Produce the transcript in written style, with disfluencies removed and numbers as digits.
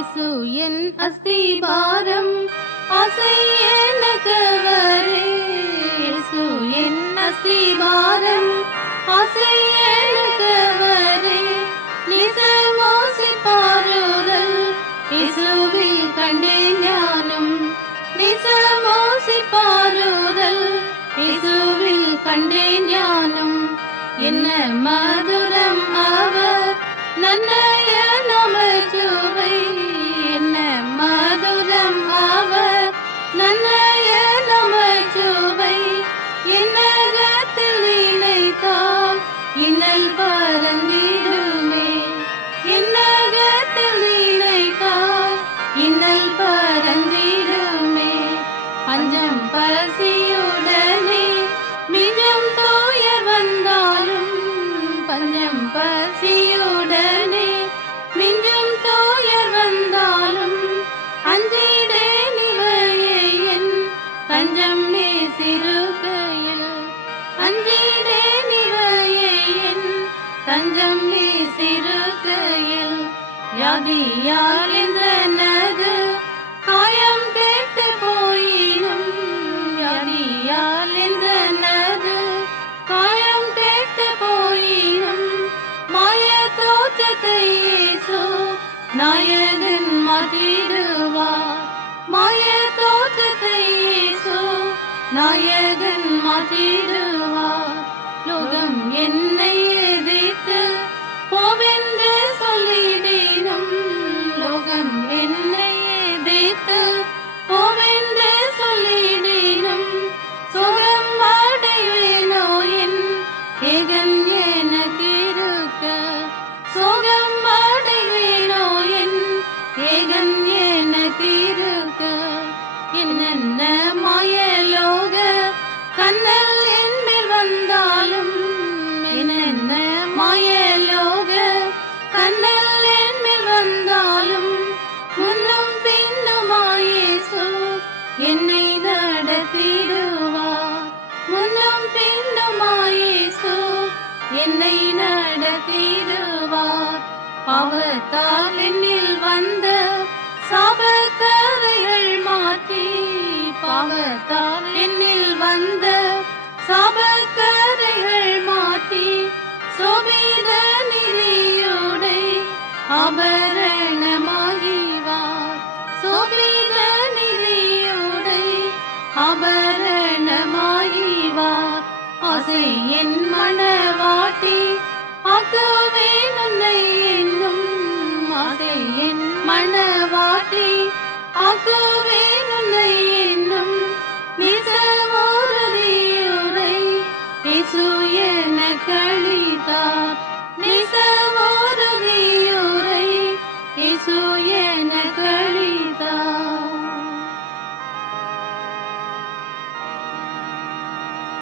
இயேசு என் அஸ்திபாரம் ஆசை எனக்கவரே. இயேசு என் அஸ்திபாரம் ஆசை எனக்கவரே. நிசமோசிப்பாருதல் இயேசுவில் கண்டேன் ஞானம். நிசமோசிப்பாருதல் இயேசுவில் கண்டேன் ஞானம். என்ன மதுரம் அவர் நன்னய நமச்சுவை. என்ன மதுரம் அவர் நன்னய நமச்சுவை. என்னகத்தில் நினைத்தால் இன்னல் பறந்திடுமே. என்னகத்தில் நினைத்தால் இன்னல் பறந்திடுமே. பஞ்சம் பசியுடனே மிஞ்சம் தோயர் வந்தாலும். பஞ்சம் பசியுடனே மிஞ்சும் தோயர் வந்தாலும். அஞ்சிடே நிவையே என் தஞ்சம் சிறுகையில். அஞ்சிடே நிவையே என் தஞ்சம் சிறுகையில். வியாதியால் எந்தனது காயம் கேட்டு போயினும். வியாதியால் எந்தனது காயம் கேட்டு போயினும். மாய தோற்றத்தை இயேசு நாயகன் மாற்றிடுவார். மாய தோற்றத்தை இயேசு நாயகன் மாற்றிடுவார். லோகம் என்னை எதிர்த்து போவென்று சொல்லிடேனும். லோகம் என்னை எதிர்த்து போவென்று சொல்லிடேனும். சுகம் அடைவேனோ என் ஏகன் எனக்கு இருக்க. சுகம் அடைவேனோ என் ஏகன் எனக்கு இருக்க. என்னென்ன மாயலோக கண்ணல் என்பில் வந்தாலும். என்னென்ன மாயலோக கண்ணல் என்பில் வந்தாலும். முன்னும் பின்னுமாயேசு என்னை நடத்திடுவார். முன்னும் பின்னுமாயேசு என்னை நடத்திடுவார். பாவத்தால் என்னில் வந்த சாபக்கரைகள் மாற்றி. பாவத்தால் என்னில் வந்த சாபக்கரைகள் மாற்றி. சோபித நிதியோடை ஆபரணமாகிவார். சோபித நிதியோடை ஆபரணமாகிவார். ஆசை என் மனவாட்டி ஆக்குவேன் உன்னை என்னும். ஆசை என் மனவாட்டி ஆக்குவேன் உன்னை என்னும். நிசமோருதியுரை இயேசு எனக்கு அளித்தார். நிசமோருதியுரை இயேசு எனக்கு